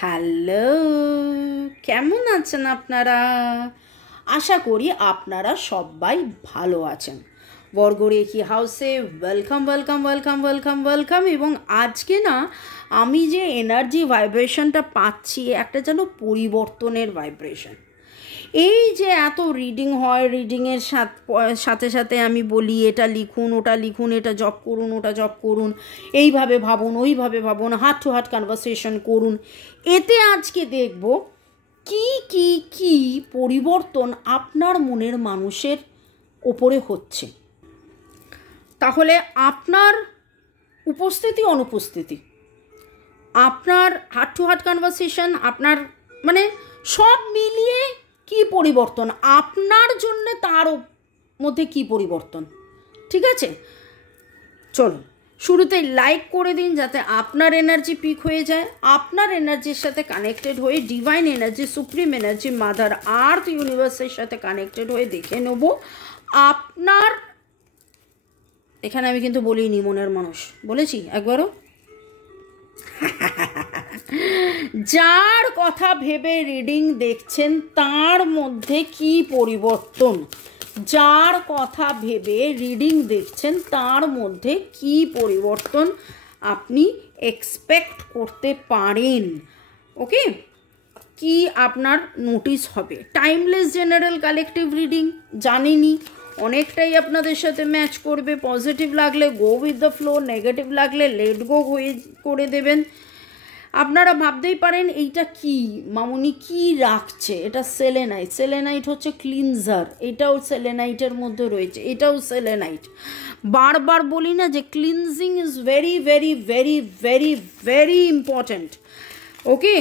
Hello, কেমন আছেন আপনারা? আশা করি আপনারা সবাই ভালো আছেন। বর্গরেখি হাউসে welcome welcome welcome welcome welcome. এবং আজকে না আমি যে এনার্জি ভাইব্রেশনটা পাচ্ছি, একটা যেন পরিবর্তনের ভাইব্রেশন। এই যে এত রিডিং হয়, রিডিংয়ের সাথে সাথে আমি বলি এটা লিখুন, ওটা লিখুন, এটা জব করুন, ওটা জব করুন, এইভাবে ভাবুন, ওইভাবে ভাবুন, হার্ট টু হার্ট কনভারসেশন করুন। এতে আজকে দেখব কি কি কি পরিবর্তন আপনার মনের মানুষের ওপরে হচ্ছে। তাহলে আপনার উপস্থিতি অনুপস্থিতি, আপনার হার্ট টু হার্ট কনভারসেশন, আপনার মানে সব মিলিয়ে কি পরিবর্তন আপনার জন্য, তার মধ্যে কি পরিবর্তন। ঠিক আছে, চলুন শুরুতেই লাইক করে দিন যাতে আপনার এনার্জি পিক হয়ে যায়। আপনার এনার্জির সাথে কানেক্টেড হয়ে divine energy, supreme energy, mother earth, ইউনিভার্সের সাথে কানেক্টেড হয়ে দেখে নেব আপনার। এখানে আমি কিন্তু বলিনি মনের মানুষ, বলেছি একবারও। যার কথা ভেবে রিডিং দেখছেন তার মধ্যে কি পরিবর্তন, যার কথা ভেবে রিডিং দেখছেন তার মধ্যে কি পরিবর্তন আপনি এক্সপেক্ট করতে পারেন। ওকে, কি আপনার নোটিস হবে। টাইমলেস জেনারেল কালেকটিভ রিডিং, জানিনি অনেকটাই আপনাদের সাথে ম্যাচ করবে। পজিটিভ লাগলে go with the flow, negative লাগলে লেট গো হয়ে করে দেবেন। আপনারা ভাবতেই পারেন এইটা কি মামুনি কি রাখছে, এটা সেলেনাইট। সেলেনাইট হচ্ছে ক্লিনজার, এটাও সেলেনাইটের মধ্যে রয়েছে, এটাও সেলেনাইট। বারবার বলি না যে cleansing is very very very very very important. Okay,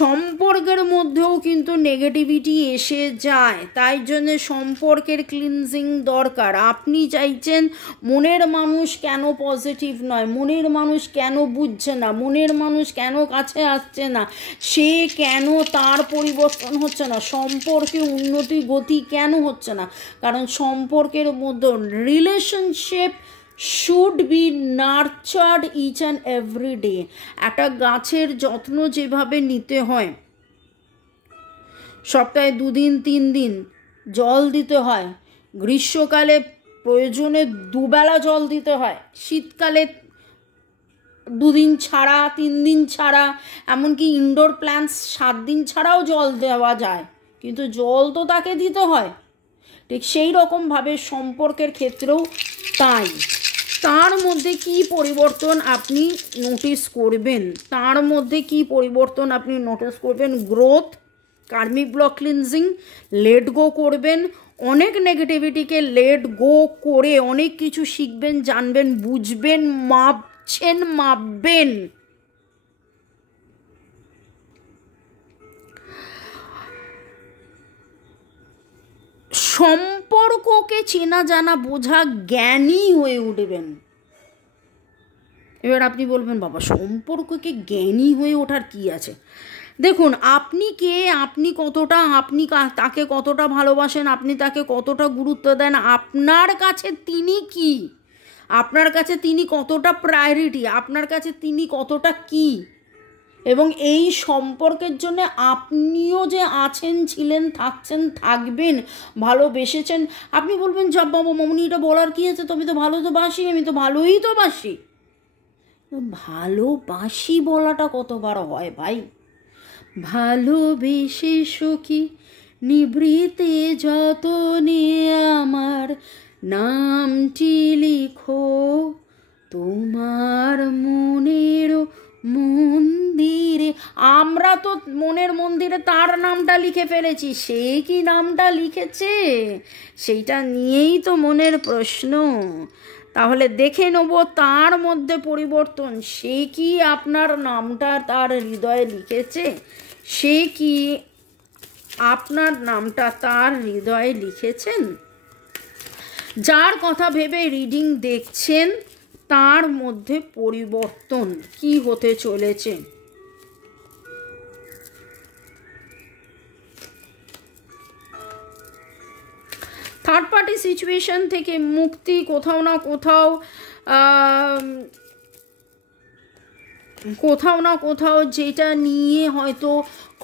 সম্পর্কের মধ্যেও কিন্তু নেগেটিভিটি এসে যায়, তাই জন্য সম্পর্কের ক্লিনজিং দরকার। আপনি চাইছেন মনের মানুষ কেন পজিটিভ নয়, মনের মানুষ কেন বুঝছে না, মনের মানুষ কেন কাছে আসছে না, সে কেন তার পরিবর্তন হচ্ছে না, সম্পর্কে উন্নতি গতি কেন হচ্ছে না। কারণ সম্পর্কের মধ্যে relationship should be nurtured each and every day. একটা গাছের যত্ন যেভাবে নিতে হয়, সপ্তাহে 2 দিন 3 দিন জল দিতে হয়, গ্রীষ্মকালে প্রয়োজনে 2 বেলা জল দিতে হয়, শীতকালে 2 দিন ছাড়া 3 দিন ছাড়া, এমনকি ইনডোর প্ল্যান্টস 7 দিন ছাড়াও জল দেওয়া যায়, কিন্তু জল তো তাকে দিতে হয়। ঠিক সেই রকমভাবে সম্পর্কের ক্ষেত্রেও তাই। তার মধ্যে কি পরিবর্তন আপনি নোটিস করবেন, তার মধ্যে কি পরিবর্তন আপনি নোটিস করবেন। গ্রোথ, কার্মিক ব্লক ক্লিনজিং, লেট গো করবেন। অনেক নেগেটিভিটিকে লেট গো করে অনেক কিছু শিখবেন, জানবেন, বুঝবেন, মাপবেন। সম্পর্ককে চেনা জানা বোঝা জ্ঞানী হয়ে উঠবেন। এবার আপনি বলবেন বাবা সম্পর্ককে জ্ঞানী হয়ে ওঠার কি আছে। দেখুন আপনি কে, আপনি কতটা, আপনি তাকে কতটা ভালোবাসেন, আপনি তাকে কতটা গুরুত্ব দেন, আপনার কাছে তিনি কি, আপনার কাছে তিনি কতটা প্রায়োরিটি, আপনার কাছে তিনি কতটা কি, এবং এই সম্পর্কের জন্য আপনিও যে আছেন, ছিলেন, থাকছেন, থাকবেন, ভালোবেসেছেন। আপনি বলবেন জব বাবা মামুনি এটা বলার কি আছে, তুমি তো ভালো তো বাসি, আমি তো ভালোই তো বাসি। ভালোবাসি বলাটা কতবার হয় ভাই। ভালোবেসে সখী নিভৃতে যতনে আমার নামটি লিখো তোমার মনের মন্দিরে। আমরা তো মনের মন্দিরে তার নামটা লিখে ফেলেছি, সে কি নামটা লিখেছে সেইটা নিয়েই তো মনের প্রশ্ন। তাহলে দেখে নেব তার মধ্যে পরিবর্তন, সে কি আপনার নামটা তার হৃদয়ে লিখেছে, সে কি আপনার নামটা তার হৃদয়ে লিখেছেন। যার কথা ভেবে রিডিং দেখছেন তার মধ্যে পরিবর্তন কি হতে চলেছে। থার্ড পার্টি সিচুয়েশন থেকে মুক্তি, কোথাও না কোথাও কোথাও না কোথাও যেটা নিয়ে হয়তো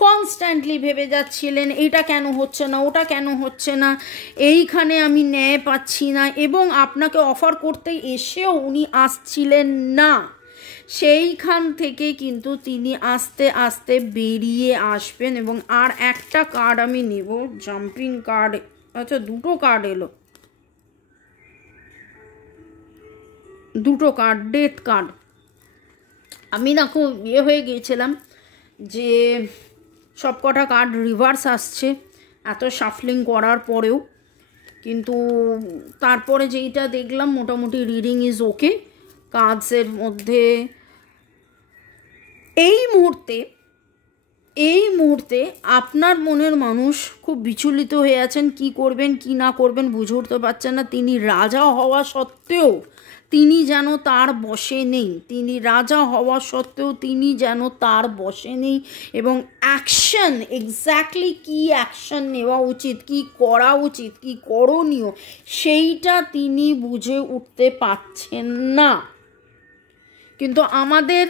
কনস্ট্যান্টলি ভেবে যাচ্ছিলেন, এটা কেন হচ্ছে না, ওটা কেন হচ্ছে না, এইখানে আমি ন্যায় পাচ্ছি না, এবং আপনাকে অফার করতে এসেও উনি আসছিলেন না, সেইখান থেকে কিন্তু তিনি আস্তে আস্তে বেরিয়ে আসবেন। এবং আর একটা কার্ড আমি নেব, জাম্পিং কার্ড। আচ্ছা, দুটো কার্ড এলো, দুটো কার্ড, ডেথ কার্ড। আমি না খুব হয়ে গিয়েছিলাম যে সব কটা কার্ড রিভার্স আসছে এত শাফলিং করার পরেও, কিন্তু তারপরে যেইটা দেখলাম মোটামুটি রিডিং ইজ ওকে। কার্ডসের মধ্যে এই মুহূর্তে আপনার মনের মানুষ খুব বিচলিত হয়ে আছেন, কি করবেন কি না করবেন বুঝে উঠতে পারছেন না। তিনি রাজা হওয়া সত্ত্বেও তিনি যেন তার বশে নেই, তিনি রাজা হওয়া সত্ত্বেও তিনি যেন তার বশে নেই, এবং অ্যাকশন, এক্স্যাক্টলি কি অ্যাকশন নেওয়া উচিত, কি করা উচিত, কি করণীয়, সেইটা তিনি বুঝে উঠতে পারছেন না। কিন্তু আমাদের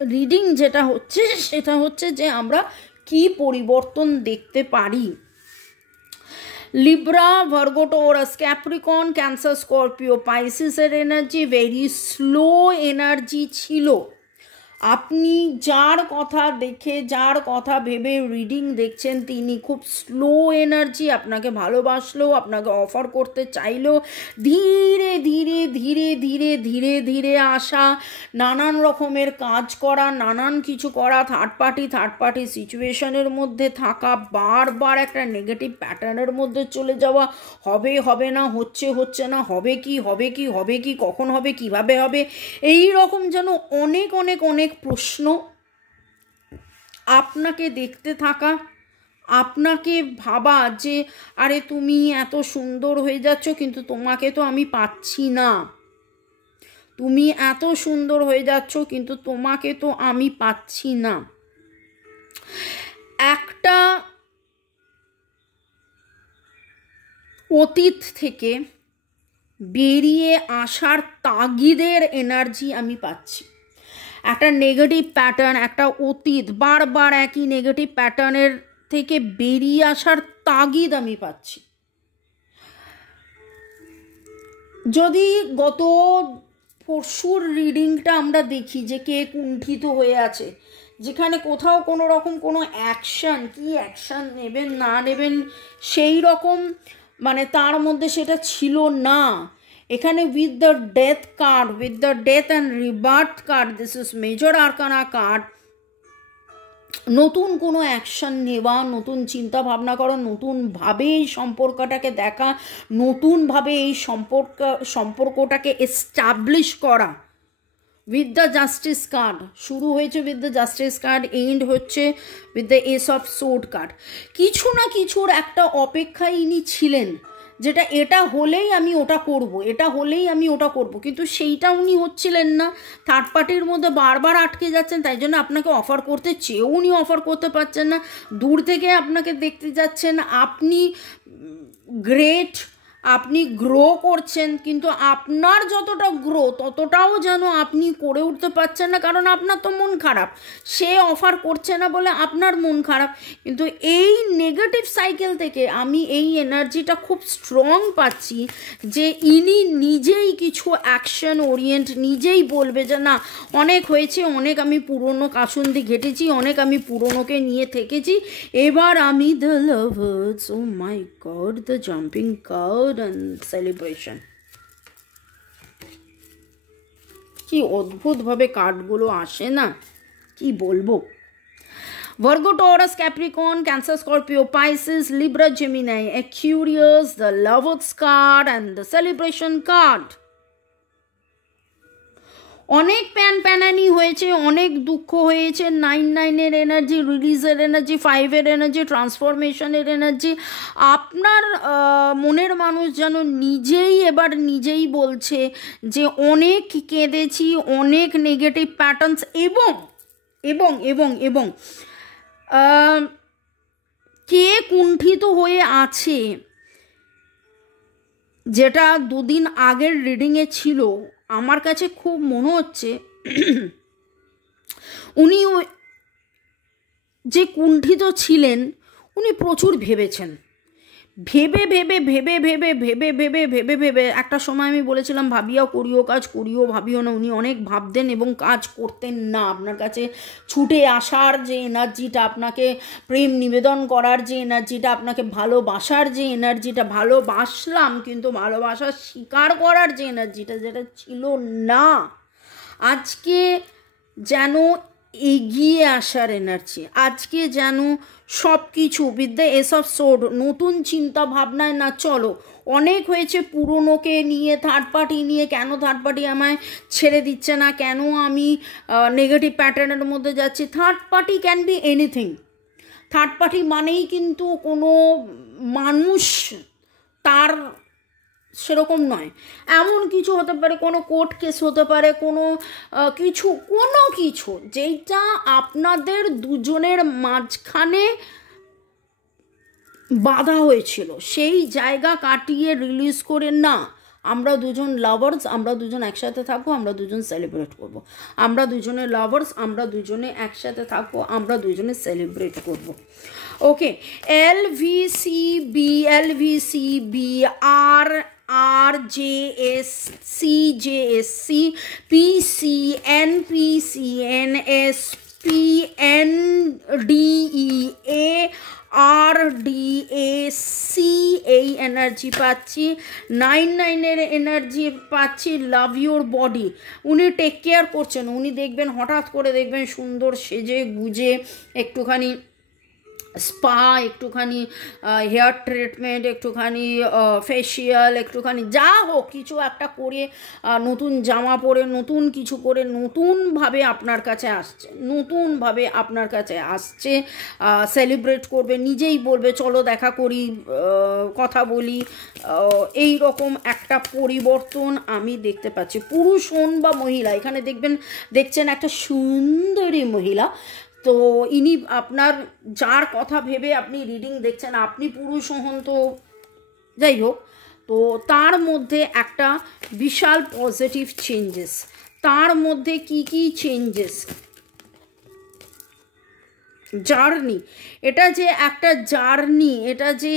রিডিং যেটা হচ্ছে সেটা হচ্ছে যে আমরা কি পরিবর্তন দেখতে পারি। Libra, Virgo, Taurus, Capricorn, Cancer, Scorpio, পাইসিসের এনার্জি ভেরি স্লো এনার্জি ছিল। আপনি যার কথা দেখে, যার কথা ভেবে রিডিং দেখছেন, তিনি খুব স্লো এনার্জি, আপনাকে ভালোবাসলো, আপনাকে অফার করতে চাইলো, ধীরে ধীরে ধীরে ধীরে ধীরে ধীরে আসা, নানান রকমের কাজ করা, নানান কিছু করা, থার্ড পার্টি সিচুয়েশনের মধ্যে থাকা, বারবার একটা নেগেটিভ প্যাটার্নের মধ্যে চলে যাওয়া, হবে হবে না, হচ্ছে না, হবে কি কখন হবে, কিভাবে হবে, এই রকম যেন অনেক অনেক অনেক প্রশ্ন, আপনাকে দেখতে থাকা, আপনাকে ভাবা যে আরে তুমি এত সুন্দর হয়ে যাচ্ছ কিন্তু তোমাকে তো আমি পাচ্ছি না, তুমি এত সুন্দর হয়ে যাচ্ছ কিন্তু তোমাকে তো আমি পাচ্ছি না। একটা অতীত থেকে বেরিয়ে আসার তাগিদের এনার্জি আমি পাচ্ছি। একটা নেগেটিভ প্যাটার্ন, একটা অতীত, বারবার একই নেগেটিভ প্যাটার্নের থেকে বেরিয়ে আসার তাগিদ আমি পাচ্ছি। যদি গত পরশুর রিডিংটা আমরা দেখি যে কে কুণ্ঠিত হয়ে আছে, যেখানে কোথাও কোনো রকম কোনো অ্যাকশান, কি অ্যাকশান নেবেন না নেবেন সেই রকম মানে তার মধ্যে সেটা ছিল না। এখানে with the death card, with the death and rebirth card, this is major arcana card, নতুন কোনো অ্যাকশান নেওয়া, নতুন চিন্তা ভাবনা করা, নতুনভাবে এই সম্পর্কটাকে দেখা, নতুনভাবে এই সম্পর্কটাকে এস্টাবলিশ করা। উইথ দ্য জাস্টিস কার্ড শুরু হয়েছে, with the justice card end হচ্ছে with the ace of sword card. কিছু না কিছুর একটা অপেক্ষায় ইনি ছিলেন, যেটা এটা হলেই আমি ওটা করব, এটা হলেই আমি ওটা করব, কিন্তু সেইটা উনি হচ্ছিলেন না। থার্ড পার্টির মধ্যে বারবার আটকে যাচ্ছেন, তাই জন্য আপনাকে অফার করতে চেয়েও উনি অফার করতে পারছেন না। দূর থেকে আপনাকে দেখতে যাচ্ছেন, আপনি গ্রেট, আপনি গ্রো করছেন, কিন্তু আপনার যতটা গ্রো ততটাও যেন আপনি করে উঠতে পারছেন না, কারণ আপনার তো মন খারাপ, সে অফার করছে না বলে আপনার মন খারাপ। কিন্তু এই নেগেটিভ সাইকেল থেকে আমি এই এনার্জিটা খুব স্ট্রং পাচ্ছি যে ইনি নিজেই কিছু অ্যাকশন ওরিয়েন্ট, নিজেই বলবে যে না অনেক হয়েছে, অনেক আমি পুরনো কাসুন্দি ঘেটেছি, অনেক আমি পুরনোকে নিয়ে থেকেছি, এবার আমি the lovers, oh my god, the jumping card and celebration। কি অদ্ভুতভাবে কার্ডগুলো আসে না, কি বলবো। Virgo, Taurus, Capricorn, Cancer, Scorpio, Pisces, Libra, Gemini, Aquarius, the Lovers card and the Celebration card। অনেক প্যানানি হয়েছে, অনেক দুঃখ হয়েছে। 9-9-এর এনার্জি, রিলিজের এনার্জি, 5-এর এনার্জি, ট্রান্সফরমেশনের এনার্জি। আপনার মনের মানুষ যেন নিজেই বলছে যে অনেক কেঁদেছি, অনেক নেগেটিভ প্যাটার্নস, এবং কে কুণ্ঠিত হয়ে আছে, যেটা দুদিন আগের রিডিংয়ে ছিল। আমার কাছে খুব মনে হচ্ছে উনি যে কুণ্ঠিত ছিলেন, উনি প্রচুর ভেবেছেন, ভেবে ভেবে ভেবে ভেবে ভেবে ভেবে ভেবে ভেবে একটা সময় আমি বলেছিলাম ভাবিয়াও করিও কাজ, করিও ভাবিও না। উনি অনেক ভাবতেন এবং কাজ করতেন না। আপনার কাছে ছুটে আসার যে এনার্জিটা, আপনাকে প্রেম নিবেদন করার যে এনার্জিটা, আপনাকে ভালোবাসার যে এনার্জিটা, ভালোবাসলাম কিন্তু ভালোবাসা স্বীকার করার যে এনার্জিটা, যেটা ছিল না, আজকে যেন এগিয়ে আসার এনার্জি, আজকে যেন সব কিছু বিদ্যা এসব সোড, নতুন চিন্তা ভাবনায় না চলো, অনেক হয়েছে পুরনোকে নিয়ে, থার্ড পার্টি নিয়ে, কেন থার্ড পার্টি আমায় ছেড়ে দিচ্ছে না, কেন আমি নেগেটিভ প্যাটার্নের মধ্যে যাচ্ছি। Third party can be anything. Third party মানেই কিন্তু কোনো মানুষ তার সেরকম নয়, এমন কিছু হতে পারে, কোনো কোর্ট কেস হতে পারে, কোনো কিছু যেটা আপনাদের দুজনের মাঝখানে বাধা হয়েছিল, সেই জায়গা কাটিয়ে রিলিজ করে, না আমরা দুজন লাভার্স, আমরা দুজন একসাথে থাকবো, আমরা দুজন সেলিব্রেট করব, আমরা দুজনে লাভার্স, আমরা দুজনে একসাথে থাকবো, আমরা দুজনে সেলিব্রেট করব। ওকে, LVCB RJS CJSC PCN SPNDEA RDAC এই এনার্জি পাচ্ছি। 99-এর এনার্জি পাচ্ছি, লাভ ইউর বডি। উনি টেক কেয়ার করছেন, উনি দেখবেন হঠাৎ করে দেখবেন সুন্দর সেজে গুজে একটুখানি স্পা, একটুখানি হেয়ার ট্রিটমেন্ট, একটুখানি ফেসিয়াল, একটুখানি যা হোক কিছু একটা করে, নতুন জামা পরে, নতুন কিছু করে, নতুনভাবে আপনার কাছে আসছে, সেলিব্রেট করবে, নিজেই বলবে চলো দেখা করি, কথা বলি। এই রকম একটা পরিবর্তন আমি দেখতে পাচ্ছি। পুরুষ হন বা মহিলা, এখানে দেখছেন একটা সুন্দরী মহিলা। তো ইনি আপনার, যার কথা ভেবে আপনি রিডিং দেখছেন, আপনি পুরুষ হন তো যাই হোক, তো তার মধ্যে একটা বিশাল পজিটিভ চেঞ্জেস। তার মধ্যে কি চেঞ্জেস? জার্নি, এটা যে একটা জার্নি, এটা যে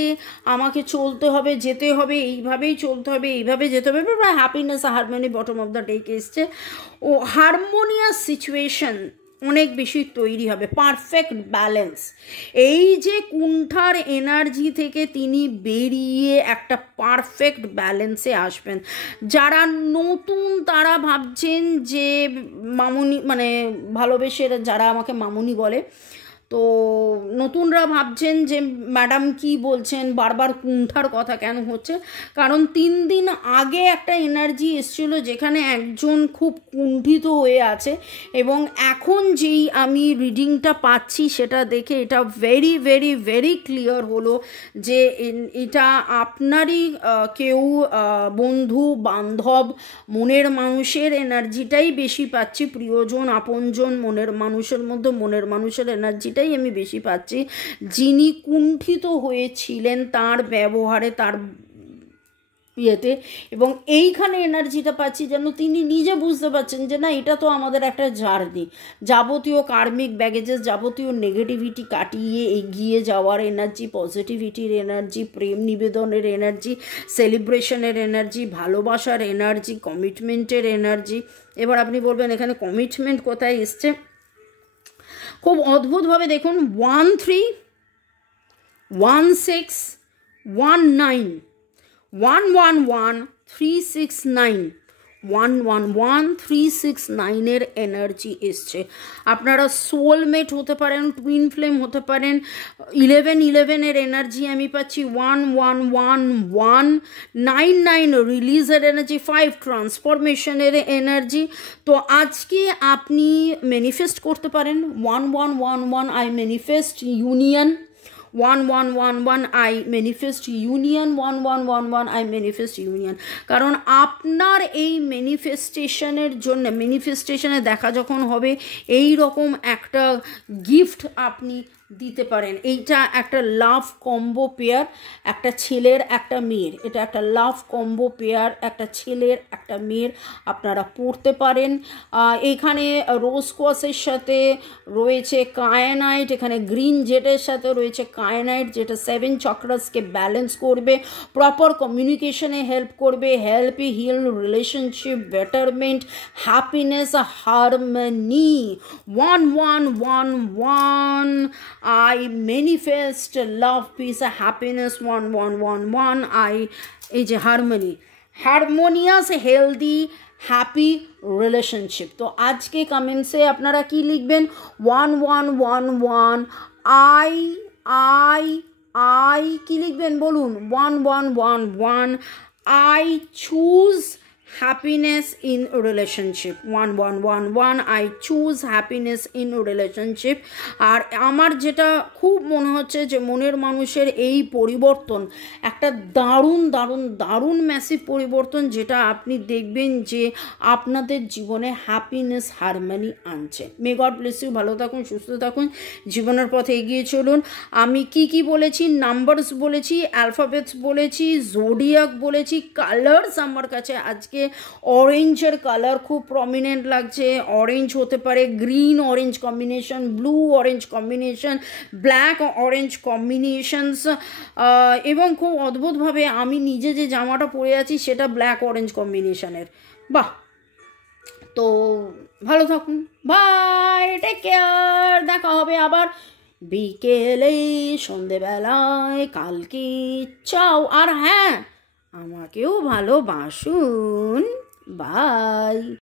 আমাকে চলতে হবে, যেতে হবে, এইভাবেই চলতে হবে, এইভাবে যেতে হবে, happiness harmony bottom of the ডেকে এসছে। ও হারমোনিয়াস সিচুয়েশন অনেক বেশি তৈরি হবে, পারফেক্ট ব্যালেন্স। এই যে কুণ্ঠার এনার্জি থেকে তিনি বেরিয়ে একটা পারফেক্ট ব্যালেন্সে আসবেন। যারা নতুন তারা ভাবছেন যে মামুনি, মানে ভালোবেসে যারা আমাকে মামুনি বলে, তো নতুনরা ভাবছেন যে ম্যাডাম কি বলছেন, বারবার কুণ্ঠার কথা কেন হচ্ছে? কারণ 3 দিন আগে একটা এনার্জি এসেছিল যেখানে একজন খুব কুণ্ঠিত হয়ে আছে, এবং এখন যেই আমি রিডিংটা পাচ্ছি সেটা দেখে এটা ভেরি ভেরি ভেরি ক্লিয়ার হলো যে এটা আপনারই কেউ বন্ধু বান্ধব, মনের মানুষের এনার্জিটাই বেশি পাচ্ছি, প্রিয়জন আপনজন, মনের মানুষের মধ্যে মনের মানুষের এনার্জি আমি বেশি পাচ্ছি, যিনি কুণ্ঠিত হয়েছিলেন তার ব্যবহারে, তার ইয়েতে। এবং এইখানে এনার্জিটা পাচ্ছি যেন তিনি নিজে বুঝতে পারছেন যে না, এটা তো আমাদের একটা জার্নি, যাবতীয় কার্মিক ব্যাগেজেস, যাবতীয় নেগেটিভিটি কাটিয়ে এগিয়ে যাওয়ার এনার্জি, পজিটিভিটির এনার্জি, প্রেম নিবেদনের এনার্জি, সেলিব্রেশনের এনার্জি, ভালোবাসার এনার্জি, কমিটমেন্টের এনার্জি। এবার আপনি বলবেন এখানে কমিটমেন্ট কোথায় এসছে? খুব অদ্ভুতভাবে দেখুন, 1 3 1 6 1 9 1 1 1 3 6 9 1 1 1 3 6 9-এর এনার্জি এসছে। আপনারা সোলমেট হতে পারেন, টুইন ফ্লেম হতে পারেন। 11-11-এর এনার্জি আমি পাচ্ছি, 1 1 1 1 9 9 রিলিজের এনার্জি, 5 ট্রান্সফরমেশনের এনার্জি। তো আজকে আপনি ম্যানিফেস্ট করতে পারেন 1 1 1 1 I manifest union, 1111 I manifest union, 1111 I manifest union। কারণ আপনার এই ম্যানিফেস্টেশনের জন্য, ম্যানিফেস্টেশনে দেখা যখন হবে এই রকম একটা গিফট আপনি দিতে পারেন। এইটা একটা লাভ কম্বো পেয়ার, একটা ছেলের একটা মেয়ের, এটা একটা লাভ কম্বো পেয়ার, একটা ছেলের একটা মেয়ের আপনারা পড়তে পারেন। এইখানে রোজ কোয়াসের সাথে রয়েছে কায়ানাইট, এখানে গ্রিন জেটের সাথে রয়েছে কায়ানাইট, যেটা 7 চক্রাসকে ব্যালেন্স করবে, প্রপার কমিউনিকেশনে হেল্প করবে, help heal relationship, betterment, happiness, harmony. 1111 I manifest love, peace, happiness, 1111 I এই যে harmony, harmonious, healthy, happy relationship. তো আজকে কমেন্টসে আপনারা কি লিখবেন? 1111 I কি লিখবেন বলুন? 1111 I choose happiness in a relationship, 1111 I choose happiness in a relationship। আর আমার যেটা খুব মনে হচ্ছে যে মনের মানুষের এই পরিবর্তন একটা দারুণ দারুণ দারুণ ম্যাসিভ পরিবর্তন, যেটা আপনি দেখবেন যে আপনাদের জীবনে হ্যাপিনেস, হারমনি আনছে। May god bless you. ভালো থাকুন, সুস্থ থাকুন, জীবনের পথে এগিয়ে চলুন। আমি কি বলেছি? নাম্বারস বলেছি, অ্যালফাবেটস বলেছি, জোডিয়াক বলেছি, কালার্স আমার কাছে আজকে অরেঞ্জের কালার খুব প্রমিনেন্ট লাগছে। অরেঞ্জ হতে পারে, green orange combination, blue orange combination, black orange combinations, এবং খুব অদ্ভুতভাবে আমি নিজে যে জামাটা পরে আছি সেটা ব্ল্যাক অরেঞ্জ কম্বিনেশনের। বাহ! তো ভালো থাকুন, বাই, টেক কেয়ার। দেখা হবে আবার বিকেলে, সন্ধেবেলায়, কালকে। চাও। আর হ্যাঁ, আমাকেও ভালোবাসুন। বাই।